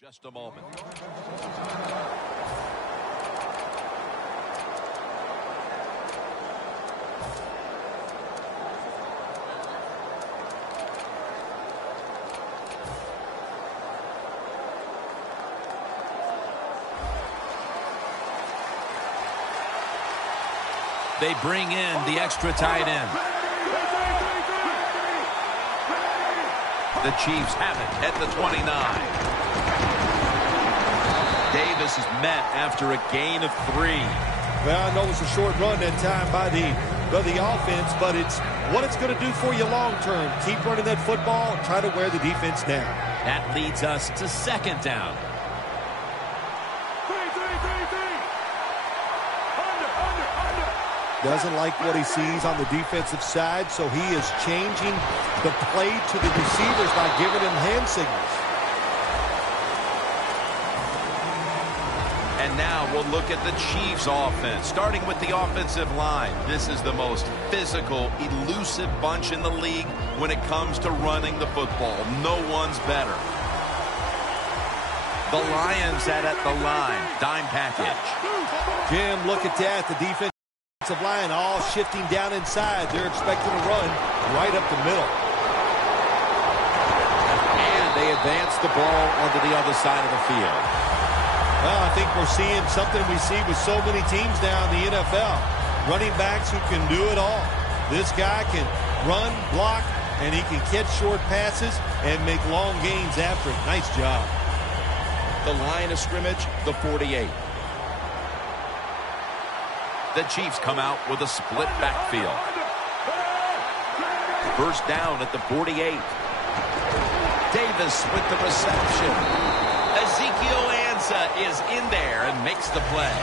Just a moment. They bring in the extra tight end. The Chiefs have it at the 29. Davis is met after a gain of 3. Well, I know it's a short run that time by the offense, but it's what it's going to do for you long term. Keep running that football and try to wear the defense down. That leads us to second down. Doesn't like what he sees on the defensive side, so he is changing the play to the receivers by giving them hand signals. And now we'll look at the Chiefs' offense, starting with the offensive line. This is the most physical, elusive bunch in the league when it comes to running the football. No one's better. The Lions at the line, dime package. Jim, look at that. The defensive line all shifting down inside. They're expecting to run right up the middle. And they advance the ball onto the other side of the field. Well, I think we're seeing something we see with so many teams now in the NFL. Running backs who can do it all. This guy can run, block, and he can catch short passes and make long gains after it. Nice job. The line of scrimmage, the 48. The Chiefs come out with a split backfield. First down at the 48. Davis with the reception. Ezekiel Ansah is in there and makes the play.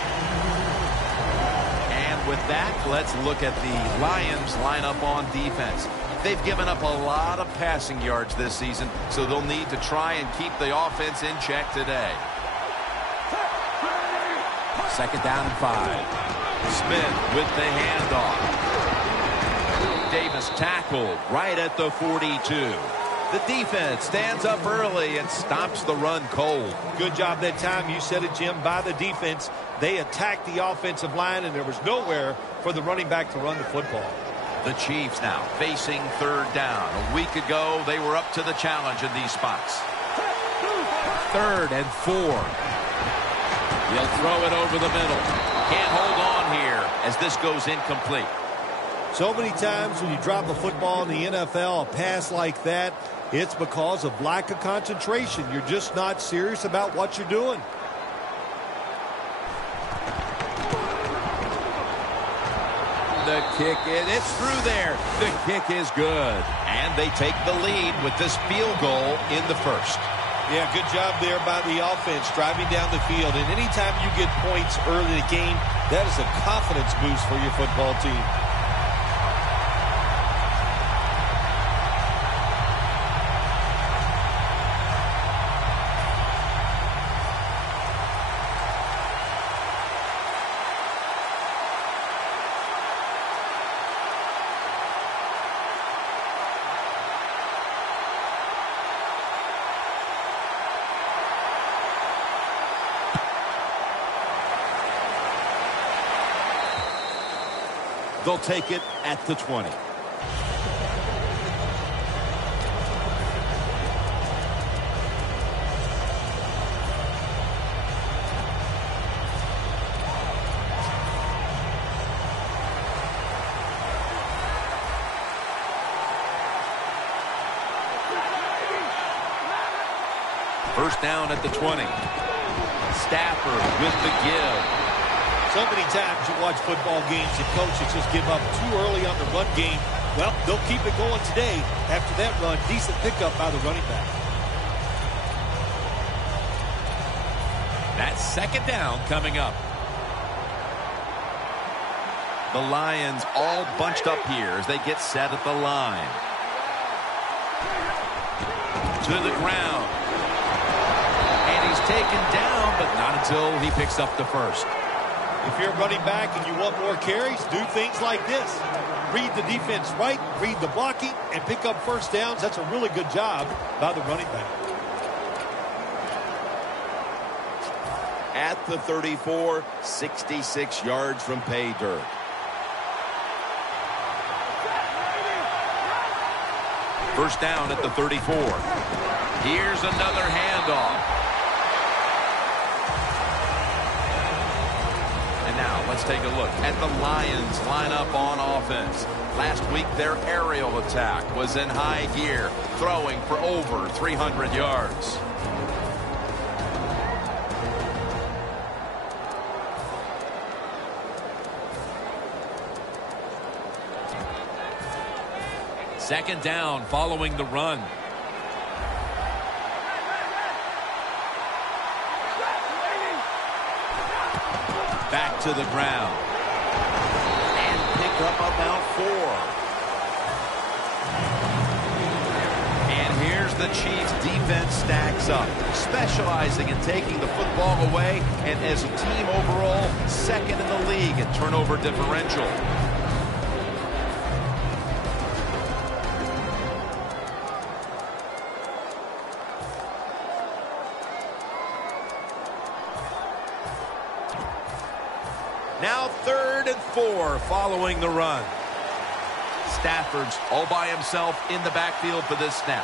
And with that, let's look at the Lions lineup on defense. They've given up a lot of passing yards this season, so they'll need to try and keep the offense in check today. Second down and 5. Smith with the handoff. Davis tackled right at the 42. The defense stands up early and stops the run cold. Good job that time. You said it, Jim, by the defense. They attacked the offensive line, and there was nowhere for the running back to run the football. The Chiefs now facing third down. A week ago, they were up to the challenge in these spots. 3rd and 4. He'll throw it over the middle. Can't hold on here as this goes incomplete. So many times when you drop a football in the NFL, a pass like that, it's because of lack of concentration. You're just not serious about what you're doing. The kick, it's through there. The kick is good. And they take the lead with this field goal in the first. Yeah, good job there by the offense, driving down the field. And anytime you get points early in the game, that is a confidence boost for your football team. They'll take it at the 20. First down at the 20. Stafford with the give. So many times you watch football games and coaches just give up too early on the run game. Well, they'll keep it going today. After that run, decent pickup by the running back. That's second down coming up. The Lions all bunched up here as they get set at the line. To the ground. And he's taken down, but not until he picks up the first. If you're running back and you want more carries, do things like this. Read the defense right, read the blocking, and pick up first downs. That's a really good job by the running back. at the 34, 66 yards from pay dirt. First down at the 34. Here's another handoff. And now let's take a look at the Lions lineup on offense. Last week, their aerial attack was in high gear, throwing for over 300 yards. Second down following the run. Back to the ground. And pick up about 4. And here's the Chiefs' defense stacks up, specializing in taking the football away, and as a team overall, second in the league in turnover differential. Now 3rd and 4 following the run. Stafford's all by himself in the backfield for this snap.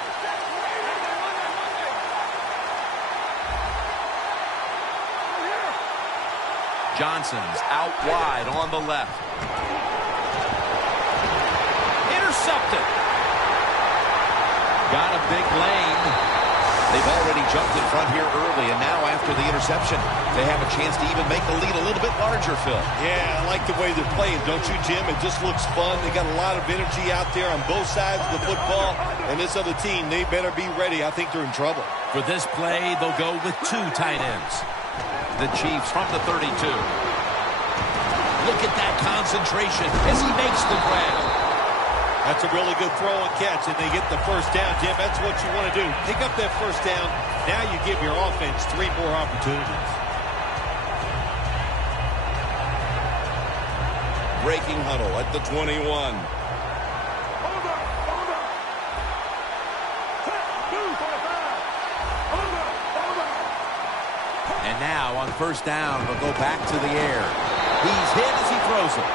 Johnson's out wide on the left. Intercepted. Got a big lane. They've already jumped in front here early, and now after the interception, they have a chance to even make the lead a little bit larger, Phil. Yeah, I like the way they're playing, don't you, Jim? It just looks fun. They got a lot of energy out there on both sides of the football, and this other team, they better be ready. I think they're in trouble. For this play, they'll go with 2 tight ends. The Chiefs from the 32. Look at that concentration as he makes the grab. That's a really good throw and catch, and they get the first down, Jim. That's what you want to do. Pick up that first down. Now you give your offense 3 more opportunities. Breaking huddle at the 21. And now on first down, they'll go back to the air. He's hit as he throws it.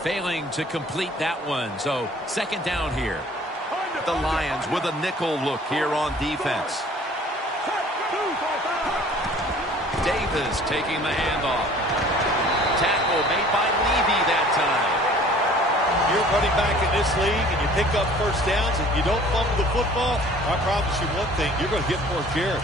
Failing to complete that one, so second down here. The Lions with a nickel look here on defense. Davis taking the handoff. Tackle made by Levy that time. You're running back in this league and you pick up first downs and you don't fumble the football, I promise you one thing, you're going to get more carries.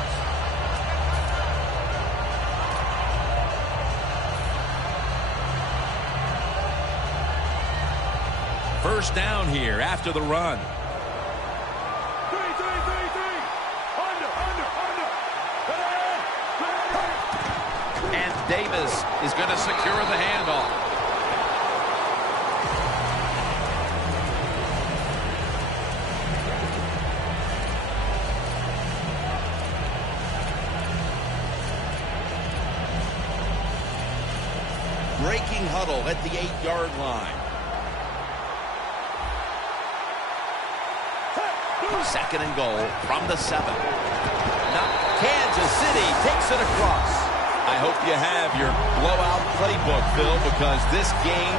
First down here after the run. And Davis is going to secure the handoff. Breaking huddle at the 8-yard line. Second and goal from the 7. Now Kansas City takes it across. I hope you have your blowout playbook, Phil, because this game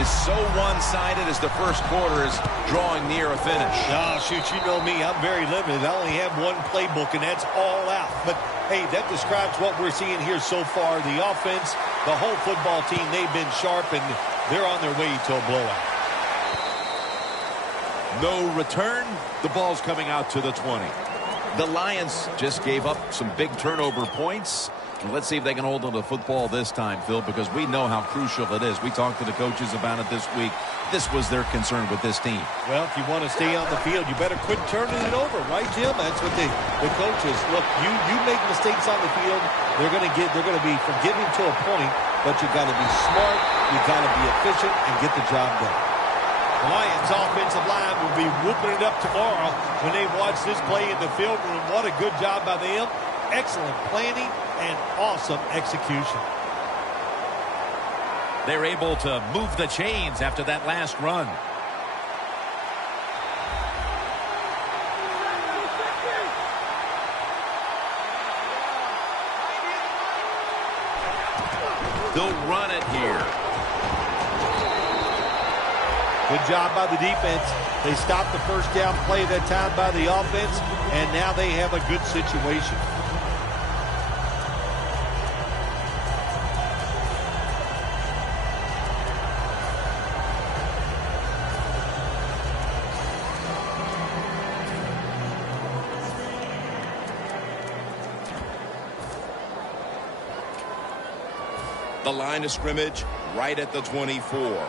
is so one-sided as the first quarter is drawing near a finish. Oh, shoot, you know me. I'm very limited. I only have one playbook, and that's all out. But, hey, that describes what we're seeing here so far. The offense, the whole football team, they've been sharp, and they're on their way to a blowout. No return. The ball's coming out to the 20. The Lions just gave up some big turnover points. Let's see if they can hold on to the football this time, Phil, because we know how crucial it is. We talked to the coaches about it this week. This was their concern with this team. Well, if you want to stay on the field, you better quit turning it over, right, Jim? That's what the coaches look. You make mistakes on the field, they're going to be forgiving to a point, but you got to be smart, you got to be efficient, and get the job done. The Lions offensive line will be whooping it up tomorrow when they watch this play in the film room. What a good job by them. Excellent planning and awesome execution. They're able to move the chains after that last run. They'll run it here. Good job by the defense. They stopped the first down play that time by the offense, and now they have a good situation. The line of scrimmage right at the 24.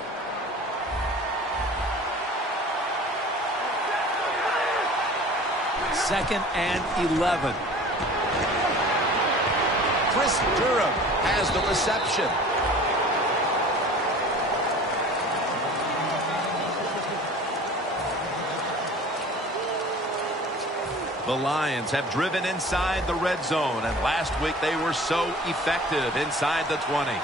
Second and 11. Chris Durham has the reception. The Lions have driven inside the red zone, and last week they were so effective inside the 20.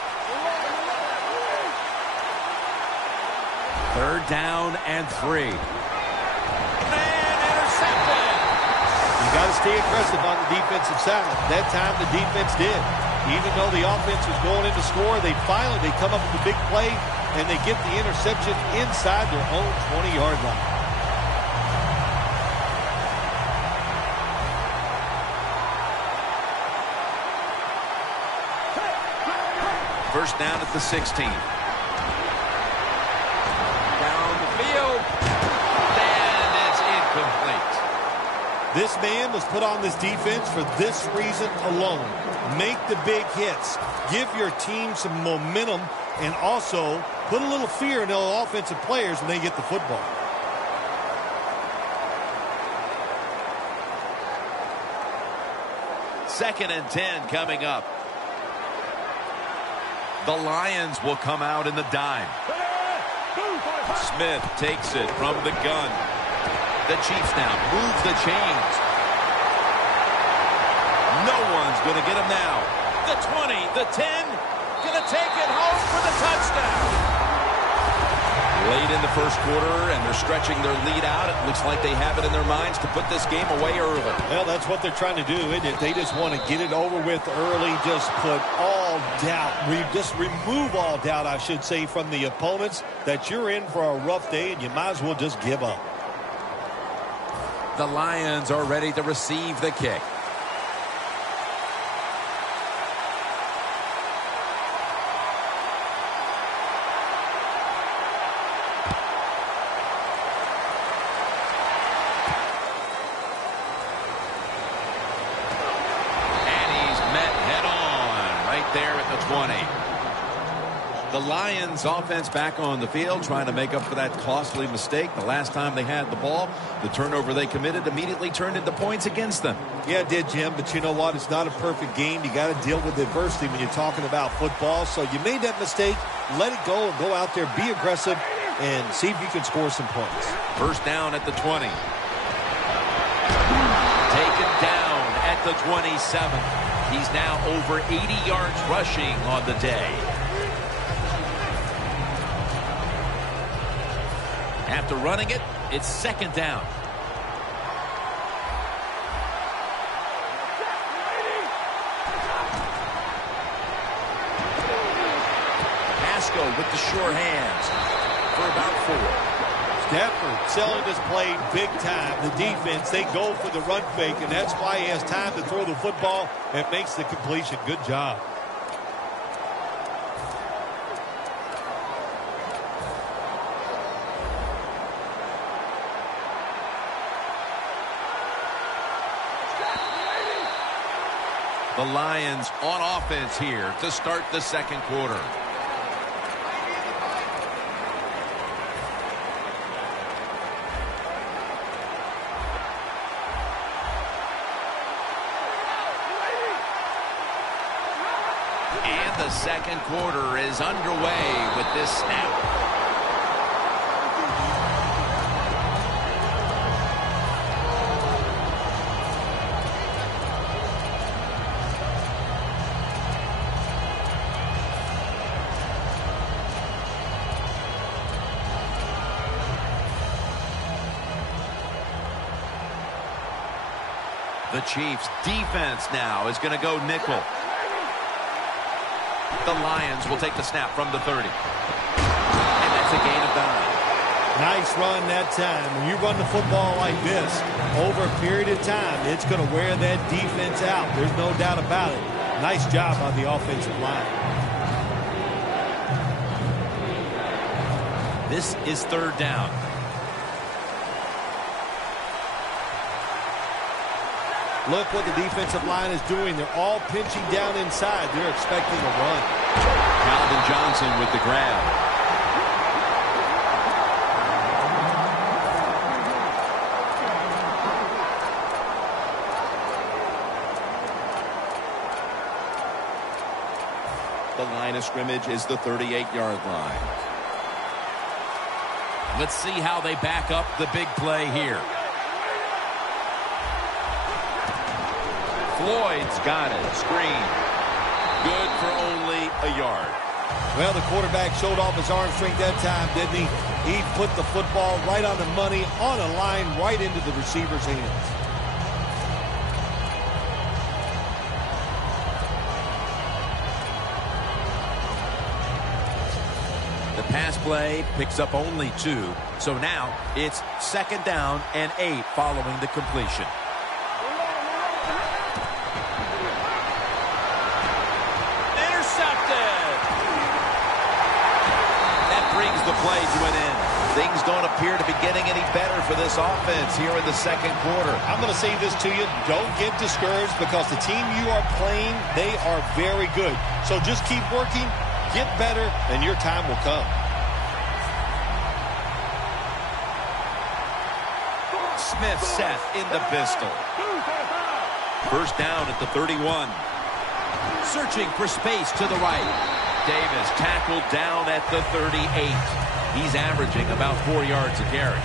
Third down and 3. And intercepted. You got to stay aggressive on the defensive side. That time the defense did. Even though the offense was going in to score, they come up with the big play, and they get the interception inside their own 20-yard line. First down at the 16. Down the field. And it's incomplete. This man was put on this defense for this reason alone. Make the big hits. Give your team some momentum, and also put a little fear in those offensive players when they get the football. Second and 10 coming up. The Lions will come out in the dime. Smith takes it from the gun. The Chiefs now move the chains. No one's going to get him now. The 20, the 10, going to take it home for the touchdown. Late in the first quarter, and they're stretching their lead out. It looks like they have it in their minds to put this game away early. Well, that's what they're trying to do, isn't it? They just want to get it over with early, just put all doubt, just remove all doubt, I should say, from the opponents that you're in for a rough day, and you might as well just give up. The Lions are ready to receive the kick. The Lions offense back on the field trying to make up for that costly mistake. The last time they had the ball, the turnover they committed immediately turned into points against them. Yeah, it did, Jim, but you know what? It's not a perfect game. You got to deal with adversity when you're talking about football. So you made that mistake. Let it go and go out there, be aggressive, and see if you can score some points. First down at the 20. Taken down at the 27. He's now over 80 yards rushing on the day. After running it, it's second down. Pasco with the sure hands for about 4. Stafford selling this play big time. The defense, they go for the run fake, and that's why he has time to throw the football and makes the completion. Good job. The Lions on offense here to start the second quarter. And the second quarter is underway with this snap. The Chiefs defense now is going to go nickel. The Lions will take the snap from the 30. And that's a gain of 9. Nice run that time. When you run the football like this, over a period of time, it's going to wear that defense out. There's no doubt about it. Nice job on the offensive line. This is 3rd down. Look what the defensive line is doing. They're all pinching down inside. They're expecting a run. Calvin Johnson with the grab. The line of scrimmage is the 38-yard line. Let's see how they back up the big play here. Floyd's got it. Screen. Good for only a yard. Well, the quarterback showed off his arm strength that time, didn't he? He put the football right on the money, on a line, right into the receiver's hands. The pass play picks up only 2. So now it's 2nd down and 8 following the completion. Brings the play to an end. Things don't appear to be getting any better for this offense here in the 2nd quarter. I'm going to say this to you. Don't get discouraged because the team you are playing, they are very good. So just keep working, get better, and your time will come. Smith set in the pistol. 1st down at the 31. Searching for space to the right. Davis tackled down at the 38. He's averaging about 4 yards a carry.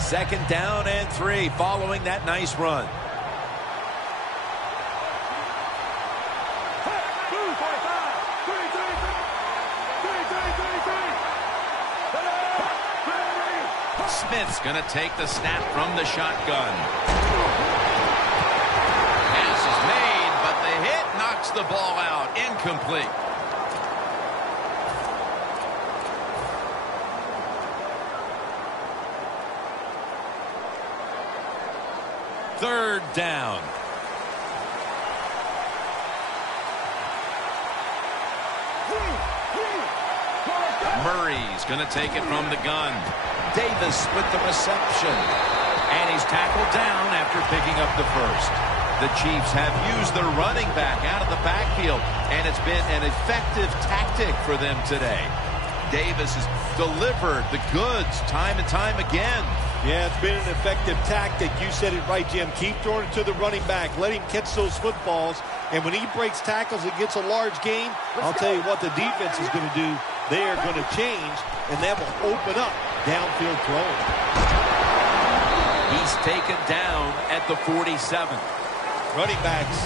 Second down and 3 following that nice run. Smith's going to take the snap from the shotgun. Pass is made, but the hit knocks the ball out. Incomplete. Third down. Murray's going to take it from the gun. Davis with the reception. And he's tackled down after picking up the first. The Chiefs have used their running back out of the backfield, and it's been an effective tactic for them today. Davis has delivered the goods time and time again. Yeah, it's been an effective tactic. You said it right, Jim. Keep throwing it to the running back. Let him catch those footballs. And when he breaks tackles and gets a large gain, I'll tell you what the defense is going to do. They are going to change, and that will open up downfield throwing. He's taken down at the 47. Running backs,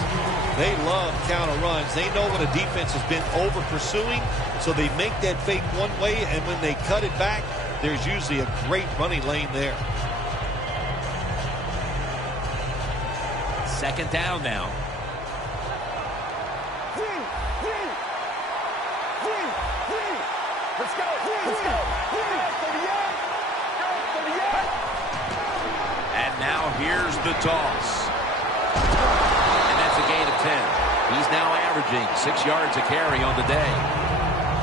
they love counter runs. They know when a defense has been over pursuing, so they make that fake one way, and when they cut it back, there's usually a great running lane there. Second down now. Let's go. Let's go. And now here's the toss. And that's a gain of 10. He's now averaging 6 yards a carry on the day.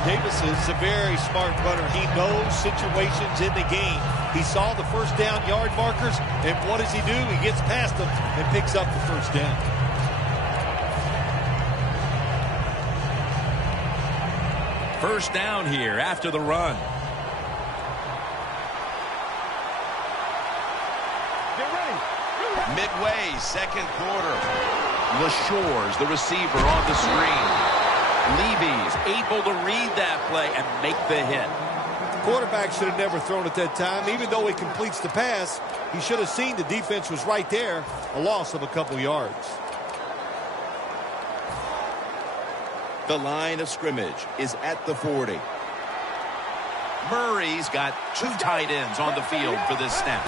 Davis is a very smart runner. He knows situations in the game. He saw the first down yard markers, and what does he do? He gets past them and picks up the first down. First down here after the run. Midway, 2nd quarter. LaShore's the receiver on the screen. Levy's able to read that play and make the hit. Quarterback should have never thrown at that time. Even though he completes the pass, he should have seen the defense was right there. A loss of a couple yards. The line of scrimmage is at the 40. Murray's got 2 tight ends on the field for this snap.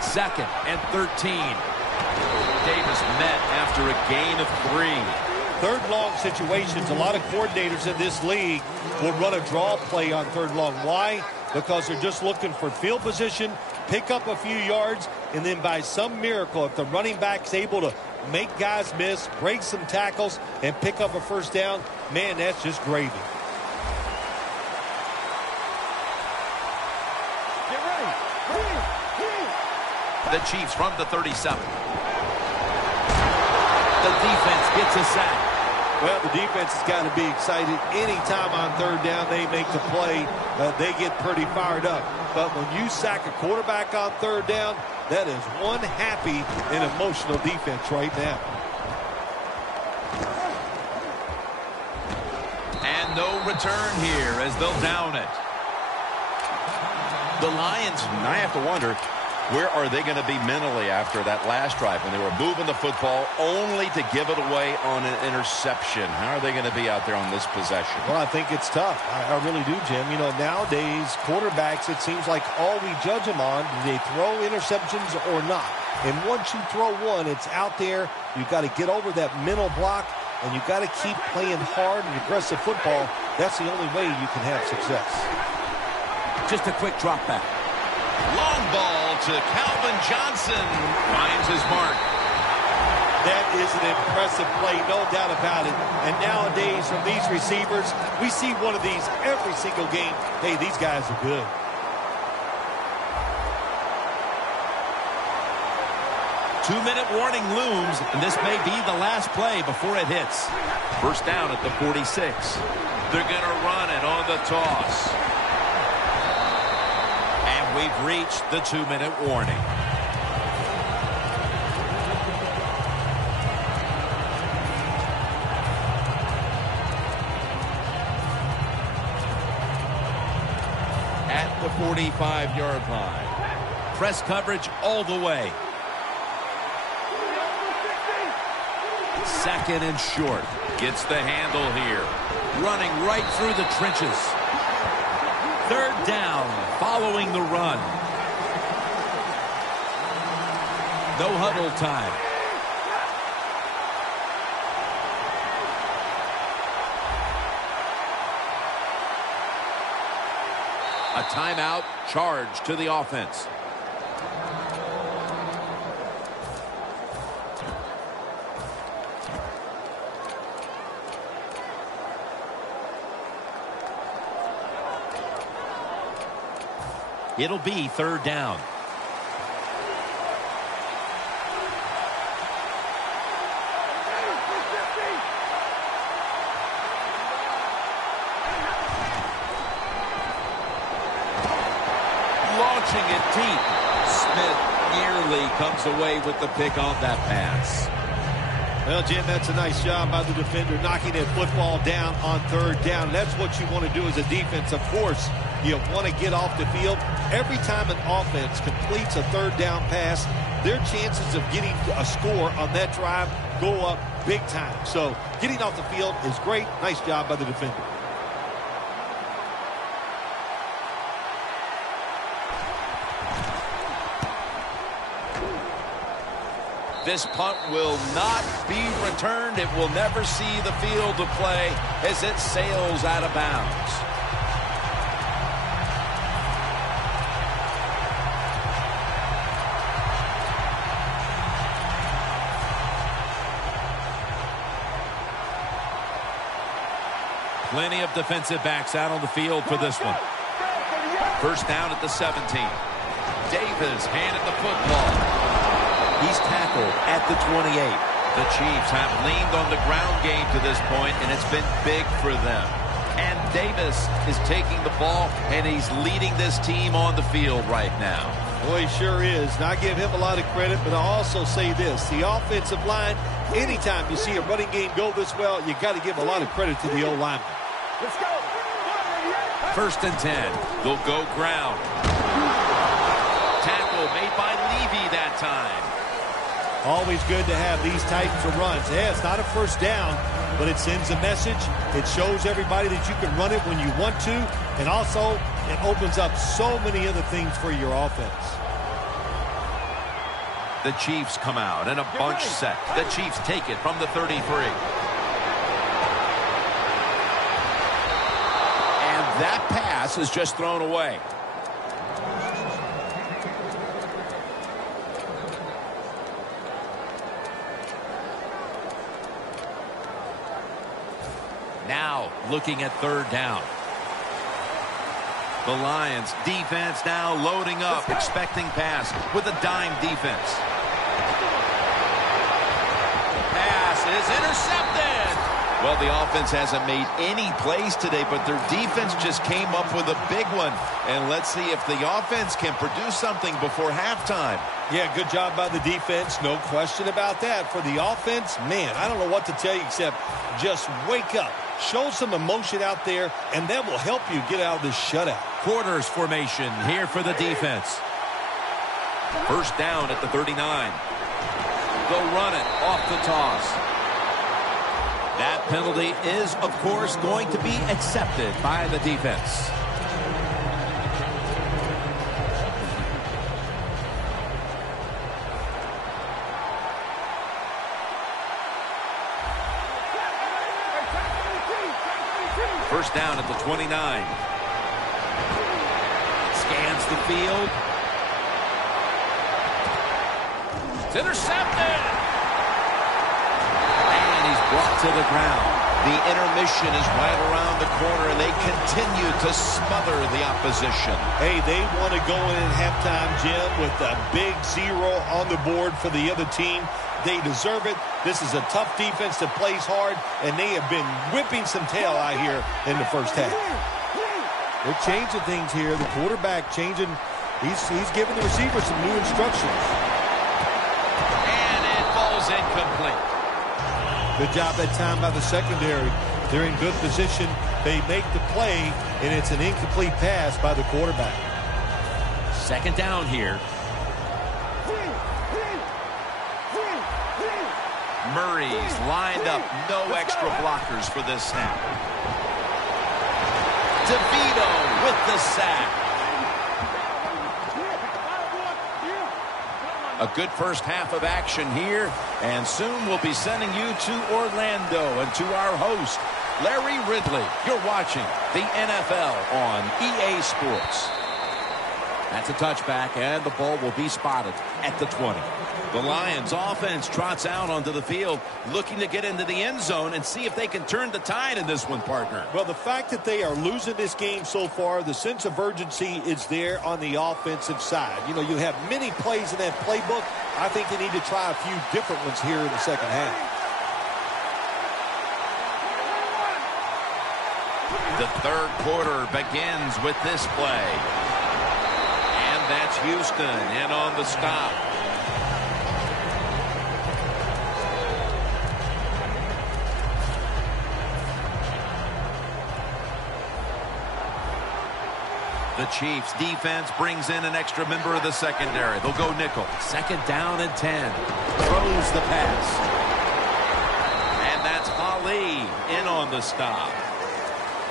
2nd and 13. Davis met after a gain of 3. Third long situations, a lot of coordinators in this league will run a draw play on third long. Why? Because they're just looking for field position, pick up a few yards, and then by some miracle, if the running back's able to make guys miss, break some tackles, and pick up a first down, man, that's just gravy. Get ready. The Chiefs from the 37. The defense gets a sack. Well, the defense has got to be excited. Anytime on third down they make the play, they get pretty fired up. But when you sack a quarterback on third down, that is one happy and emotional defense right now. And no return here as they'll down it. The Lions, I have to wonder, where are they going to be mentally after that last drive when they were moving the football only to give it away on an interception? How are they going to be out there on this possession? Well, I think it's tough. I really do, Jim. You know, nowadays, quarterbacks, it seems like all we judge them on, do they throw interceptions or not? And once you throw one, it's out there. You've got to get over that mental block, and you've got to keep playing hard and aggressive football. That's the only way you can have success. Just a quick drop back. Long ball to Calvin Johnson. Finds his mark. That is an impressive play, no doubt about it. And nowadays, from these receivers, we see one of these every single game. Hey, these guys are good. Two-minute warning looms, and this may be the last play before it hits. First down at the 46. They're going to run it on the toss. We've reached the 2-minute warning. At the 45-yard line. Press coverage all the way. 2nd and short. Gets the handle here. Running right through the trenches. 3rd down, following the run. No huddle time. A timeout charge to the offense. It'll be 3rd down. Launching it deep. Smith nearly comes away with the pick on that pass. Well, Jim, that's a nice job by the defender knocking that football down on 3rd down. That's what you want to do as a defense. Of course, you want to get off the field. Every time an offense completes a 3rd down pass, their chances of getting a score on that drive go up big time. So getting off the field is great. Nice job by the defender. This punt will not be returned. It will never see the field of play as it sails out of bounds. Plenty of defensive backs out on the field for this one. First down at the 17. Davis handed the football. He's tackled at the 28. The Chiefs have leaned on the ground game to this point, and it's been big for them. And Davis is taking the ball, and he's leading this team on the field right now. Boy, he sure is. And I give him a lot of credit, but I'll also say this. The offensive line, anytime you see a running game go this well, you got to give a lot of credit to the O-lineman. Let's go. 1st and 10. They'll go ground. Tackle made by Levy that time. Always good to have these types of runs. Yeah, it's not a first down, but it sends a message. It shows everybody that you can run it when you want to. And also, it opens up so many other things for your offense. The Chiefs come out in a bunch set. The Chiefs take it from the 33. And that pass is just thrown away. Now looking at third down. The Lions defense now loading up, expecting pass with a dime defense. The pass is intercepted. Well, the offense hasn't made any plays today, but their defense just came up with a big one. And let's see if the offense can produce something before halftime. Yeah, good job by the defense. No question about that. For the offense, man, I don't know what to tell you except just wake up. Show some emotion out there, and that will help you get out of this shutout. Quarters formation here for the defense. First down at the 39. They'll run it off the toss. That penalty is, of course, going to be accepted by the defense. First down at the 29. Scans the field. It's intercepted. And he's brought to the ground. The intermission is right around the corner, and they continue to smother the opposition. Hey, they want to go in at halftime, Jim, with a big 0 on the board for the other team. They deserve it. This is a tough defense that plays hard, and they have been whipping some tail out here in the first half. They're changing things here. The quarterback changing. He's giving the receiver some new instructions. And it falls incomplete. Good job that time by the secondary. They're in good position. They make the play, and it's an incomplete pass by the quarterback. Second down here. Murray's lined up. No extra blockers for this snap. DeVito with the sack. A good first half of action here, and soon we'll be sending you to Orlando and to our host, Larry Ridley. You're watching the NFL on EA Sports. That's a touchback, and the ball will be spotted at the 20. The Lions offense trots out onto the field, looking to get into the end zone and see if they can turn the tide in this one, partner. Well, the fact that they are losing this game so far, the sense of urgency is there on the offensive side. You know, you have many plays in that playbook. I think they need to try a few different ones here in the second half. The third quarter begins with this play. And that's Houston in on the stop. The Chiefs defense brings in an extra member of the secondary. They'll go nickel. Second down and 10. Throws the pass. And that's Ali in on the stop.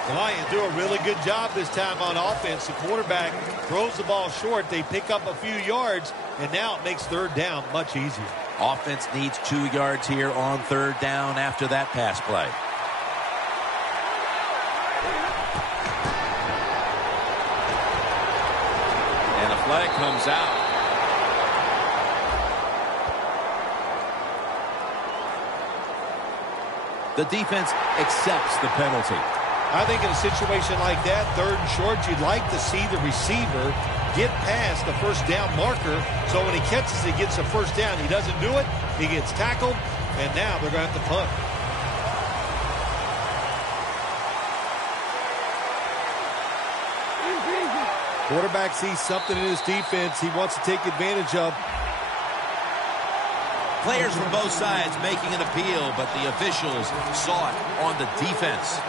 The Lions do a really good job this time on offense. The quarterback throws the ball short. They pick up a few yards, and now it makes third down much easier. Offense needs 2 yards here on third down after that pass play. And a flag comes out. The defense accepts the penalty. I think in a situation like that, third and short, you'd like to see the receiver get past the first down marker, so when he catches it, gets a first down. He doesn't do it, he gets tackled, and now they're going to have to punt. Quarterback sees something in his defense he wants to take advantage of. Players from both sides making an appeal, but the officials saw it on the defense.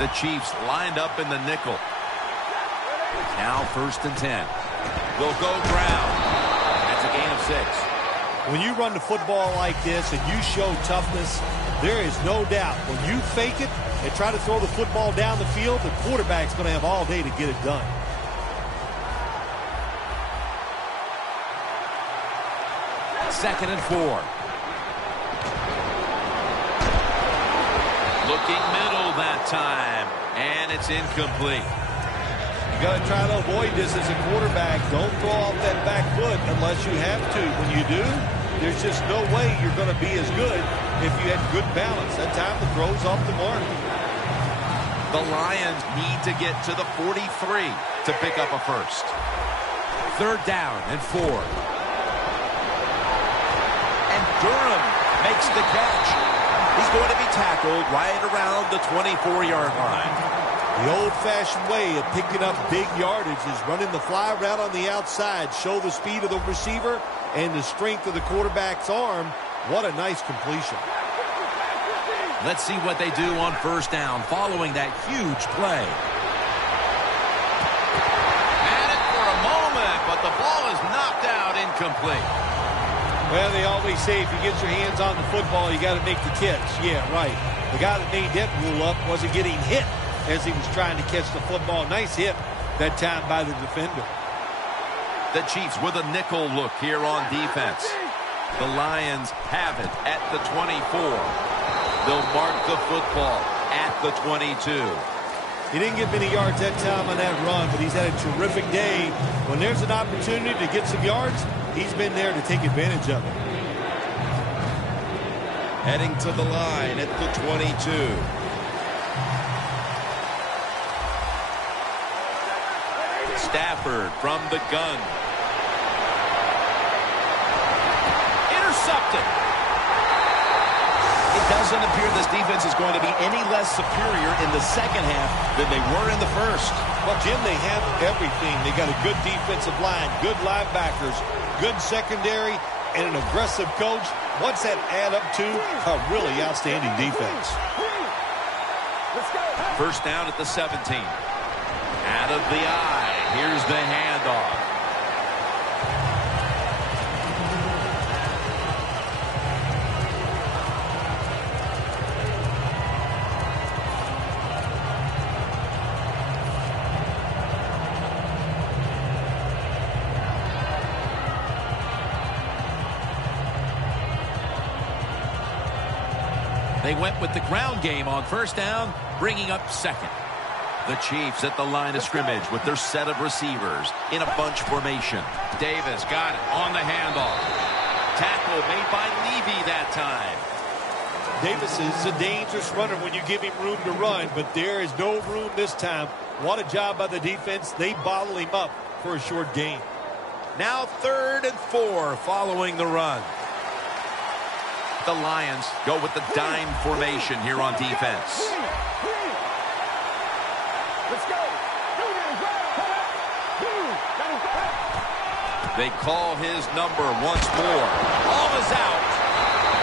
The Chiefs lined up in the nickel. Now first and 10. They'll go ground. That's a gain of 6. When you run the football like this and you show toughness, there is no doubt when you fake it and try to throw the football down the field, the quarterback's going to have all day to get it done. Second and 4. Looking middle that time, and it's incomplete. You got to try to avoid this as a quarterback. Don't throw off that back foot unless you have to. When you do, there's just no way you're going to be as good if you had good balance. That time the throw's off the mark. The Lions need to get to the 43 to pick up a first. Third down and 4. And Durham makes the catch. He's going to be tackled right around the 24-yard line. The old-fashioned way of picking up big yardage is running the fly route on the outside. Show the speed of the receiver and the strength of the quarterback's arm. What a nice completion. Let's see what they do on first down following that huge play. Had it for a moment, but the ball is knocked out incomplete. Well, they always say if you get your hands on the football, you got to make the catch. Yeah, right. The guy that made that rule up wasn't getting hit as he was trying to catch the football. Nice hit that time by the defender. The Chiefs with a nickel look here on defense. The Lions have it at the 24. They'll mark the football at the 22. He didn't get many yards that time on that run, but he's had a terrific day. When there's an opportunity to get some yards, he's been there to take advantage of it. Heading to the line at the 22. Stafford from the gun. Intercepted. It doesn't appear this defense is going to be any less superior in the second half than they were in the first. Well, Jim, they have everything. They got a good defensive line, good linebackers, good secondary, and an aggressive coach. What's that add up to? A really outstanding defense. First down at the 17. Out of the eye. Here's the handoff. They went with the ground game on first down, bringing up second. The Chiefs at the line of scrimmage with their set of receivers in a bunch formation. Davis got it on the handoff. Tackle made by Levy that time. Davis is a dangerous runner when you give him room to run, but there is no room this time. What a job by the defense. They bottle him up for a short gain. Now 3rd and 4 following the run. The Lions go with the dime formation here on defense. Let's go. They call his number once more. Ball is out.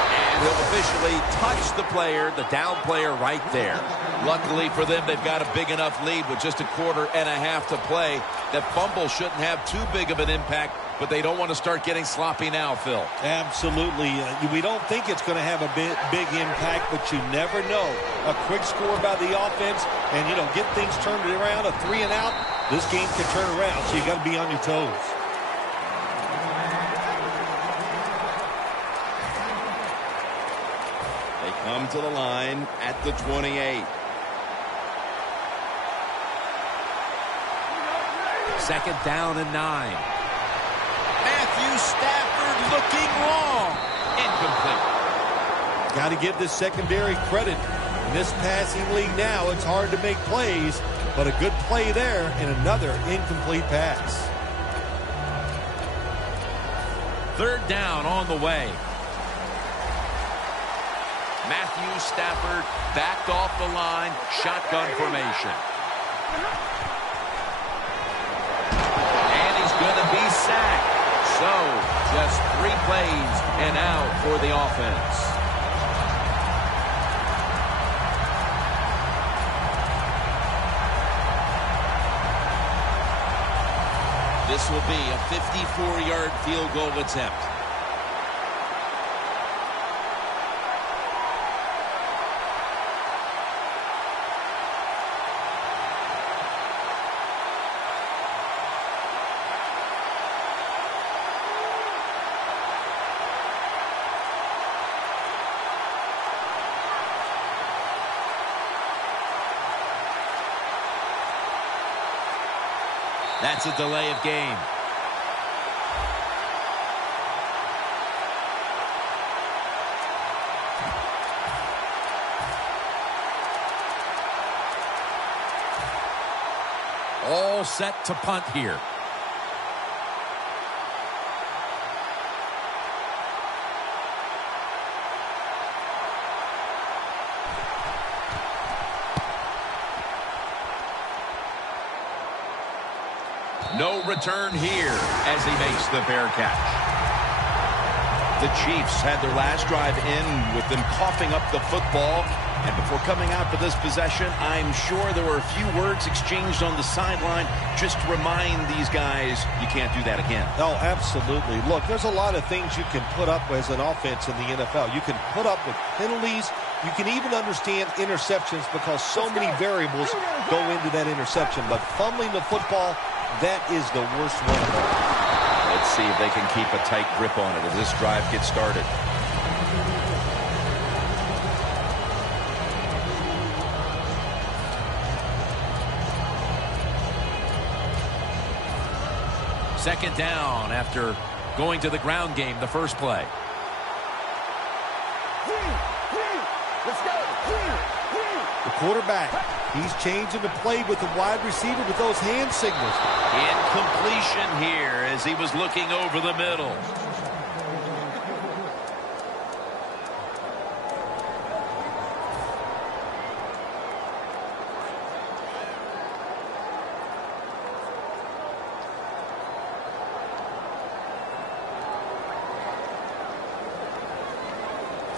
And he'll officially touch the player, the down player right there. Luckily for them, they've got a big enough lead with just a quarter and a half to play. That fumble shouldn't have too big of an impact, but they don't want to start getting sloppy now, Phil. Absolutely. We don't think it's going to have a big impact, but you never know. A quick score by the offense and, get things turned around, a 3 and out, this game can turn around, so you got to be on your toes. They come to the line at the 28. Second down and 9. Matthew Stafford looking long. Incomplete. Got to give this secondary credit. In this passing league now, it's hard to make plays, but a good play there and another incomplete pass. Third down on the way. Matthew Stafford backed off the line, shotgun formation. And he's going to be sacked. So, just 3 plays and out for the offense. This will be a 54-yard field goal attempt. That's a delay of game. All set to punt here. No return here as he makes the fair catch. The Chiefs had their last drive in with them coughing up the football. And before coming out for this possession, I'm sure there were a few words exchanged on the sideline just to remind these guys you can't do that again. Oh, absolutely. Look, there's a lot of things you can put up as an offense in the NFL. You can put up with penalties. You can even understand interceptions because so many variables go into that interception. But fumbling the football, that is the worst one of all. Let's see if they can keep a tight grip on it as this drive gets started. Second down after going to the ground game the first play. The quarterback, he's changing the play with the wide receiver with those hand signals. Incompletion here as he was looking over the middle.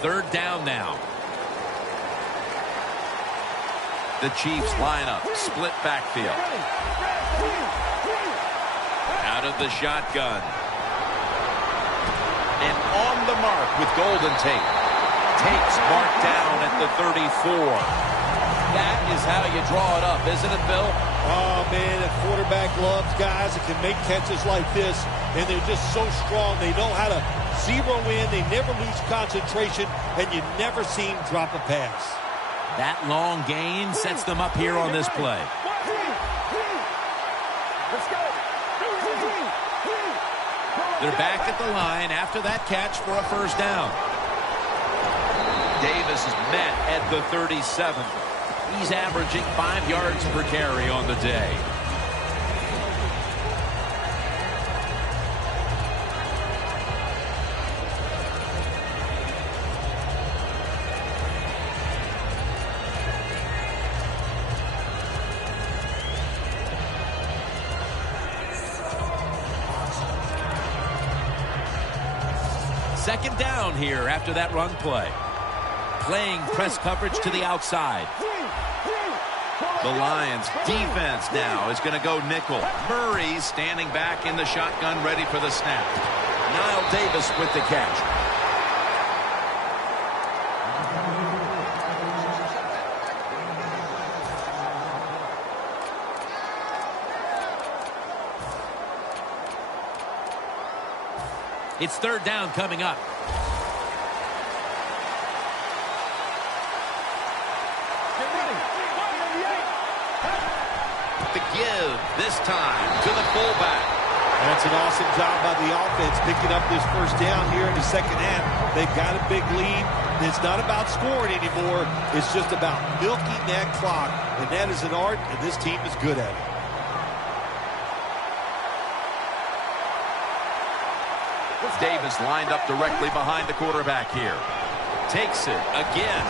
Third down now. The Chiefs line up, split backfield. Out of the shotgun. And on the mark with Golden Tate. Takes Mark down at the 34. That is how you draw it up, isn't it, Bill? Oh, man, a quarterback loves guys that can make catches like this, and they're just so strong. They know how to zero in. They never lose concentration, and you never see them drop a pass. That long gain sets them up here on this play. They're back at the line after that catch for a first down. Davis is met at the 37. He's averaging 5 yards per carry on the day. Second down here after that run play. Playing press coverage to the outside. The Lions defense now is going to go nickel. Murray's standing back in the shotgun ready for the snap. Niall Davis with the catch. It's third down coming up. The give this time to the fullback. That's an awesome job by the offense picking up this first down here in the second half. They've got a big lead. It's not about scoring anymore. It's just about milking that clock. And that is an art, and this team is good at it. Davis lined up directly behind the quarterback here. Takes it again.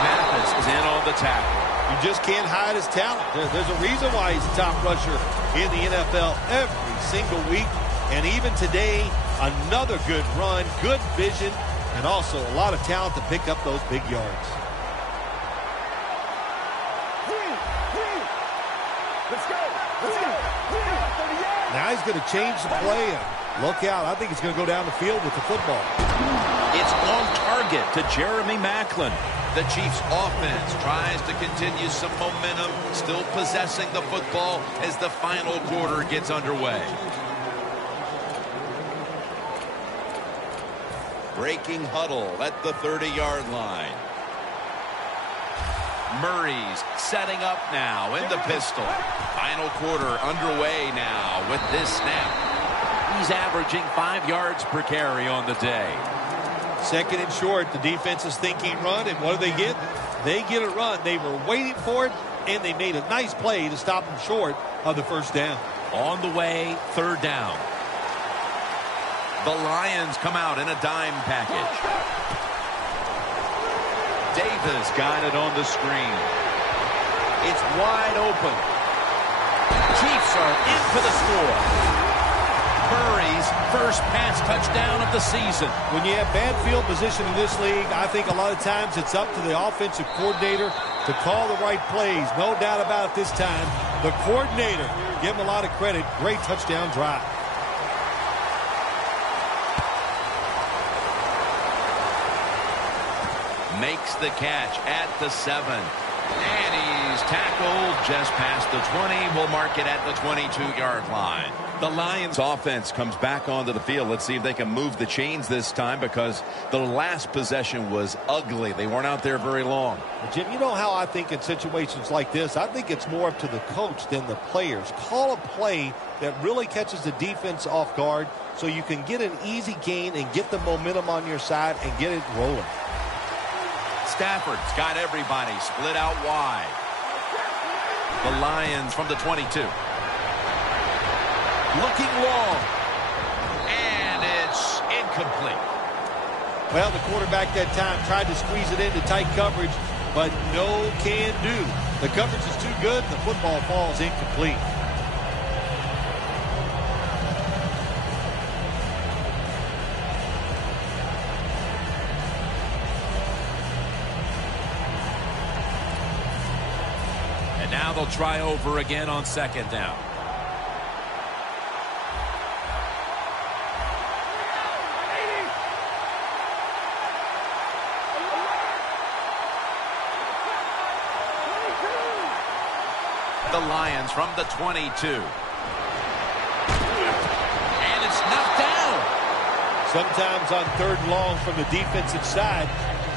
Mathis is in on the tackle. You just can't hide his talent. There's a reason why he's a top rusher in the NFL every single week. And even today, another good run, good vision, and also a lot of talent to pick up those big yards. Now he's going to change the play. Look out. I think he's going to go down the field with the football. It's on target to Jeremy Maclin. The Chiefs offense tries to continue some momentum, still possessing the football as the final quarter gets underway. Breaking huddle at the 30-yard line. Murray's setting up now in the pistol. Final quarter underway now with this snap. He's averaging 5 yards per carry on the day. Second and short, the defense is thinking run, and what do they get? They get a run. They were waiting for it, and they made a nice play to stop them short of the first down. On the way, third down. The Lions come out in a dime package. Davis got it on the screen. It's wide open. Chiefs are in for the score. Murray's first pass touchdown of the season. When you have bad field position in this league, I think a lot of times it's up to the offensive coordinator to call the right plays. No doubt about it this time. The coordinator, give him a lot of credit. Great touchdown drive. Makes the catch at the 7. And he's tackled just past the 20. We'll mark it at the 22-yard line. The Lions offense comes back onto the field. Let's see if they can move the chains this time, because the last possession was ugly. They weren't out there very long. Well, Jim, you know how I think in situations like this, I think it's more up to the coach than the players. Call a play that really catches the defense off guard so you can get an easy gain and get the momentum on your side and get it rolling. Stafford's got everybody split out wide. The Lions from the 22. Looking long. And it's incomplete. Well, the quarterback that time tried to squeeze it into tight coverage, but no can do. The coverage is too good. The football falls incomplete. And now they'll try over again on second down. The Lions from the 22. And it's knocked down. Sometimes on third and long from the defensive side,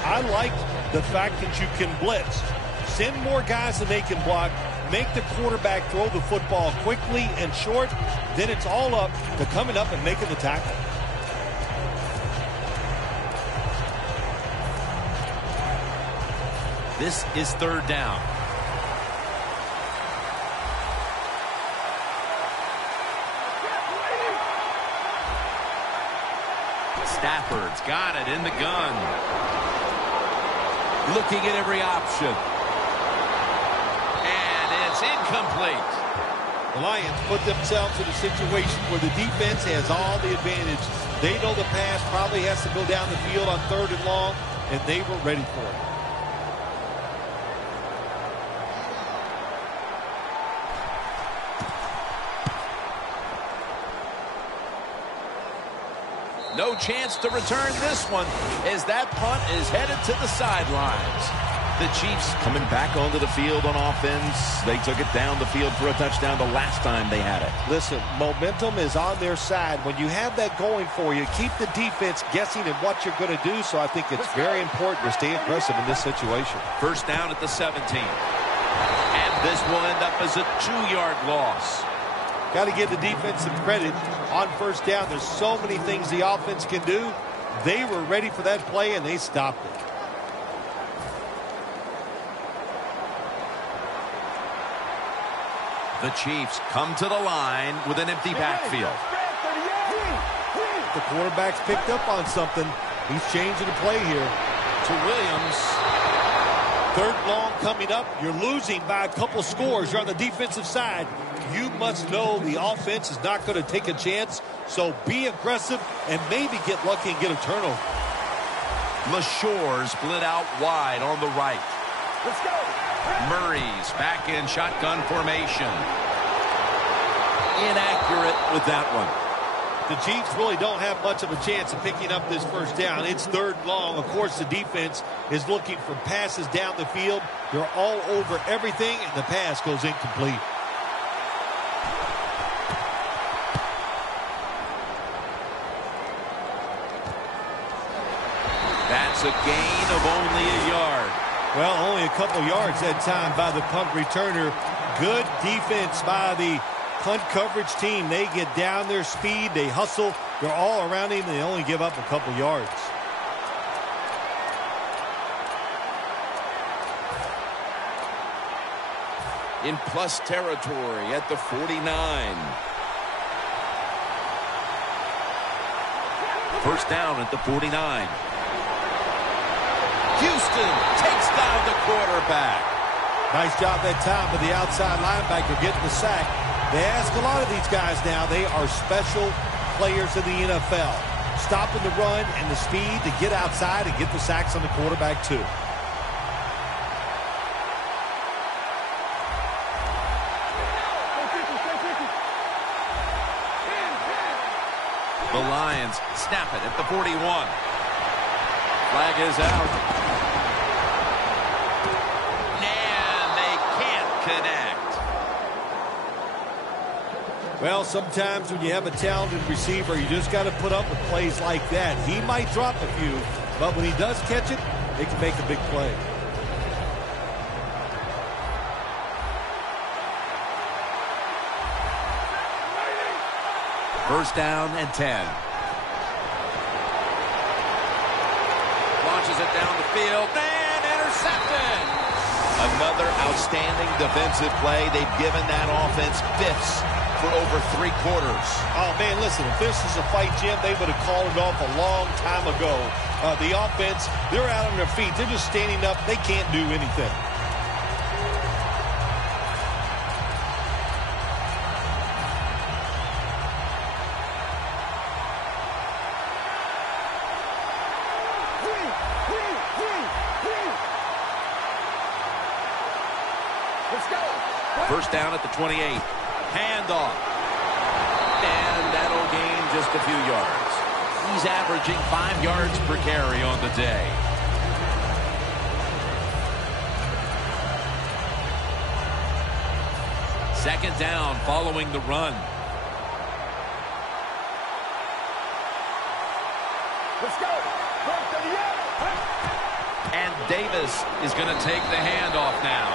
I like the fact that you can blitz. Send more guys than they can block. Make the quarterback throw the football quickly and short. Then it's all up to coming up and making the tackle. This is third down. Stafford's got it in the gun. Looking at every option. And it's incomplete. The Lions put themselves in a situation where the defense has all the advantage. They know the pass probably has to go down the field on third and long, and they were ready for it. No chance to return this one as that punt is headed to the sidelines. The Chiefs coming back onto the field on offense. They took it down the field for a touchdown the last time they had it. Listen, momentum is on their side. When you have that going for you, keep the defense guessing at what you're going to do. So I think it's very important to stay aggressive in this situation. First down at the 17. And this will end up as a 2-yard loss. Got to give the defense some credit on first down. There's so many things the offense can do. They were ready for that play, and they stopped it. The Chiefs come to the line with an empty backfield. The quarterback's picked up on something. He's changing the play here. To Williams. Third long coming up. You're losing by a couple scores. You're on the defensive side. You must know the offense is not going to take a chance. So be aggressive and maybe get lucky and get a turnover. LaShore split out wide on the right. Let's go. Murray's back in shotgun formation. Inaccurate with that one. The Chiefs really don't have much of a chance of picking up this first down. It's third long. Of course, the defense is looking for passes down the field. They're all over everything, and the pass goes incomplete. That's a gain of only a yard. Well, only a couple yards that time by the punt returner. Good defense by the punt coverage team. They get down their speed. They hustle. They're all around him. They only give up a couple yards. In plus territory at the 49. First down at the 49. Houston takes down the quarterback. Nice job that time with the outside linebacker getting the sack. They ask a lot of these guys now. They are special players in the NFL. Stopping the run and the speed to get outside and get the sacks on the quarterback too. The Lions snap it at the 41. Flag is out. And they can't connect. Well, sometimes when you have a talented receiver, you just got to put up with plays like that. He might drop a few, but when he does catch it, they can make a big play. First down and 10. Launches it down the field and intercepted. Another outstanding defensive play. They've given that offense fifths for over 3 quarters. Oh, man, listen, if this is a fight, Jim, they would have called it off a long time ago. The offense, they're out on their feet. They're just standing up. They can't do anything. First down at the 28. Handoff. And that'll gain just a few yards. He's averaging 5 yards per carry on the day. Second down following the run. Let's go. And Davis is going to take the handoff now.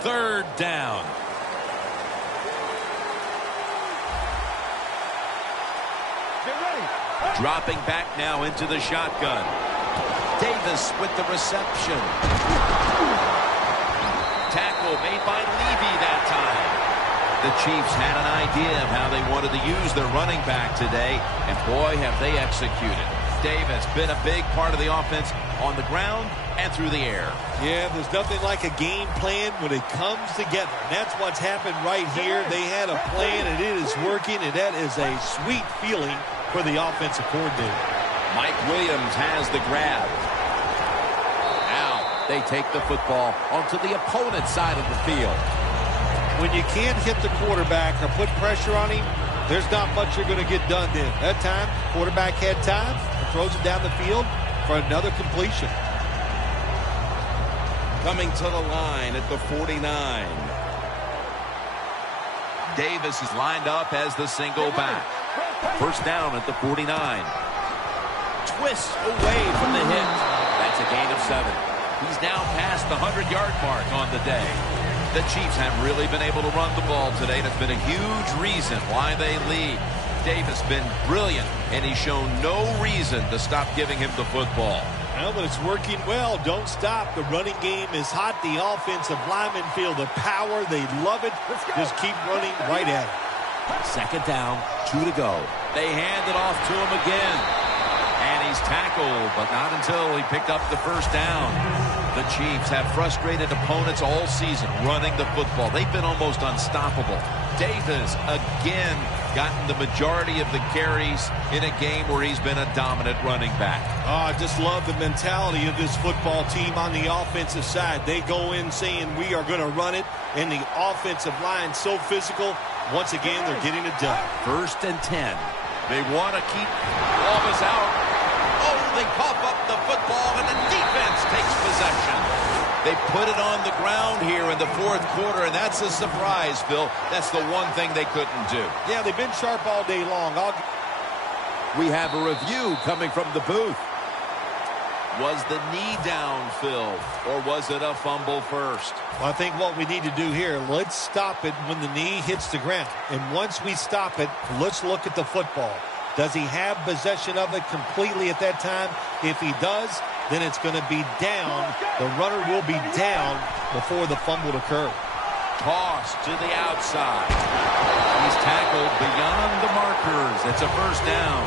Third down. Dropping back now into the shotgun. Davis with the reception. Tackle made by Levy that time. The Chiefs had an idea of how they wanted to use their running back today, and boy, have they executed. Davis been a big part of the offense on the ground and through the air. Yeah, there's nothing like a game plan when it comes together. And that's what's happened right here. They had a plan, and it is working, and that is a sweet feeling for the offensive coordinator. Mike Williams has the grab. Now they take the football onto the opponent's side of the field. When you can't hit the quarterback or put pressure on him, there's not much you're going to get done then. That time, quarterback had time and throws it down the field for another completion. Coming to the line at the 49. Davis is lined up as the single back. First down at the 49. Twists away from the hit. That's a gain of 7. He's now past the 100-yard mark on the day. The Chiefs have really been able to run the ball today. That's been a huge reason why they lead. Davis been brilliant, and he's shown no reason to stop giving him the football. Well, but it's working well. Don't stop. The running game is hot. The offensive linemen feel the power. They love it. Just keep running right at it. Second down, 2 to go. They hand it off to him again. And he's tackled, but not until he picked up the first down. The Chiefs have frustrated opponents all season running the football. They've been almost unstoppable. Davis again gotten the majority of the carries in a game where he's been a dominant running back. Oh, I just love the mentality of this football team on the offensive side. They go in saying we are going to run it, and the offensive line so physical. Once again, they're getting it done. First and 10. They want to keep all this out. Oh, they cough up the football, and the defense takes possession. They put it on the ground here in the fourth quarter, and that's a surprise, Phil. That's the one thing they couldn't do. Yeah, they've been sharp all day long. We have a review coming from the booth. Was the knee down, Phil, or was it a fumble first? Well, I think what we need to do here, let's stop it when the knee hits the ground. And once we stop it, let's look at the football. Does he have possession of it completely at that time? If he does, then it's going to be down. The runner will be down before the fumble occurs. Toss to the outside. He's tackled beyond the markers. It's a first down.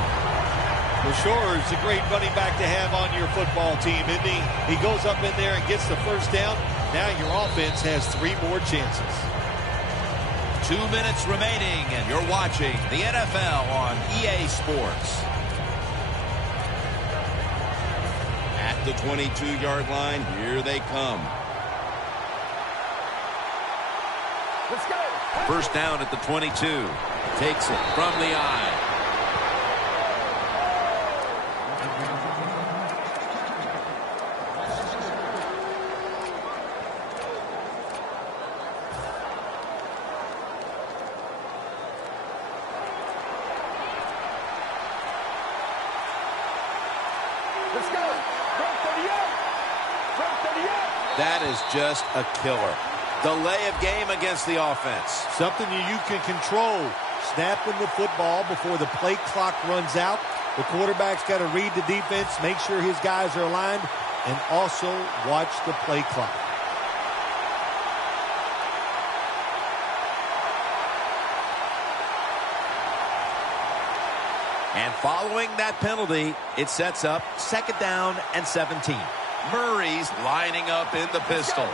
Well, sure, it's a great running back to have on your football team, isn't he? He goes up in there and gets the first down. Now your offense has 3 more chances. 2 minutes remaining, and you're watching the NFL on EA Sports. At the 22-yard line, here they come. Let's go. First down at the 22. Takes it from the eye. Let's go. From 38. From 38. That is just a killer. Delay of game against the offense. Something you can control. Snapping the football before the play clock runs out. The quarterback's got to read the defense, make sure his guys are aligned, and also watch the play clock. And following that penalty, it sets up 2nd down and 17. Murray's lining up in the pistol.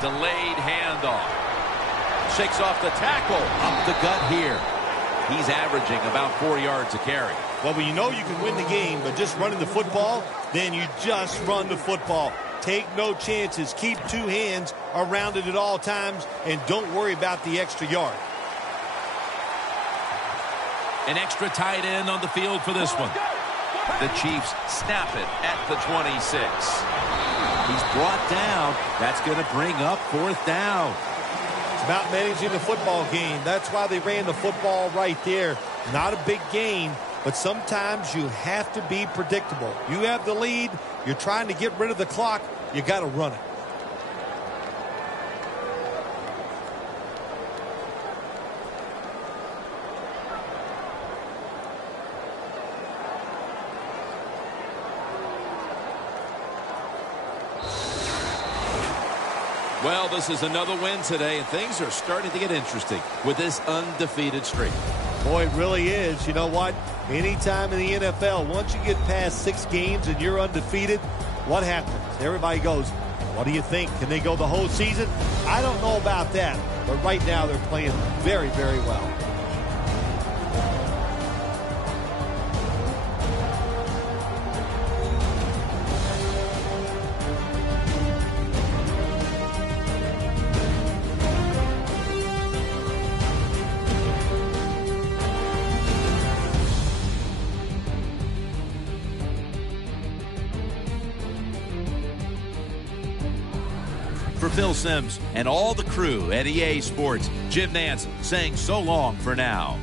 Delayed handoff. Shakes off the tackle. Up the gut here. He's averaging about 4 yards a carry. Well, when you know you can win the game, but just running the football, then you just run the football. Take no chances. Keep 2 hands around it at all times, and don't worry about the extra yard. An extra tight end on the field for this one. The Chiefs snap it at the 26. He's brought down. That's going to bring up 4th down. It's about managing the football game. That's why they ran the football right there. Not a big gain, but sometimes you have to be predictable. You have the lead. You're trying to get rid of the clock. You got to run it. Well, this is another win today, and things are starting to get interesting with this undefeated streak. Boy, it really is. You know what? Anytime in the NFL, once you get past 6 games and you're undefeated, what happens? Everybody goes, what do you think? Can they go the whole season? I don't know about that. But right now, they're playing very, very well. For Phil Simms and all the crew at EA Sports, Jim Nance saying so long for now.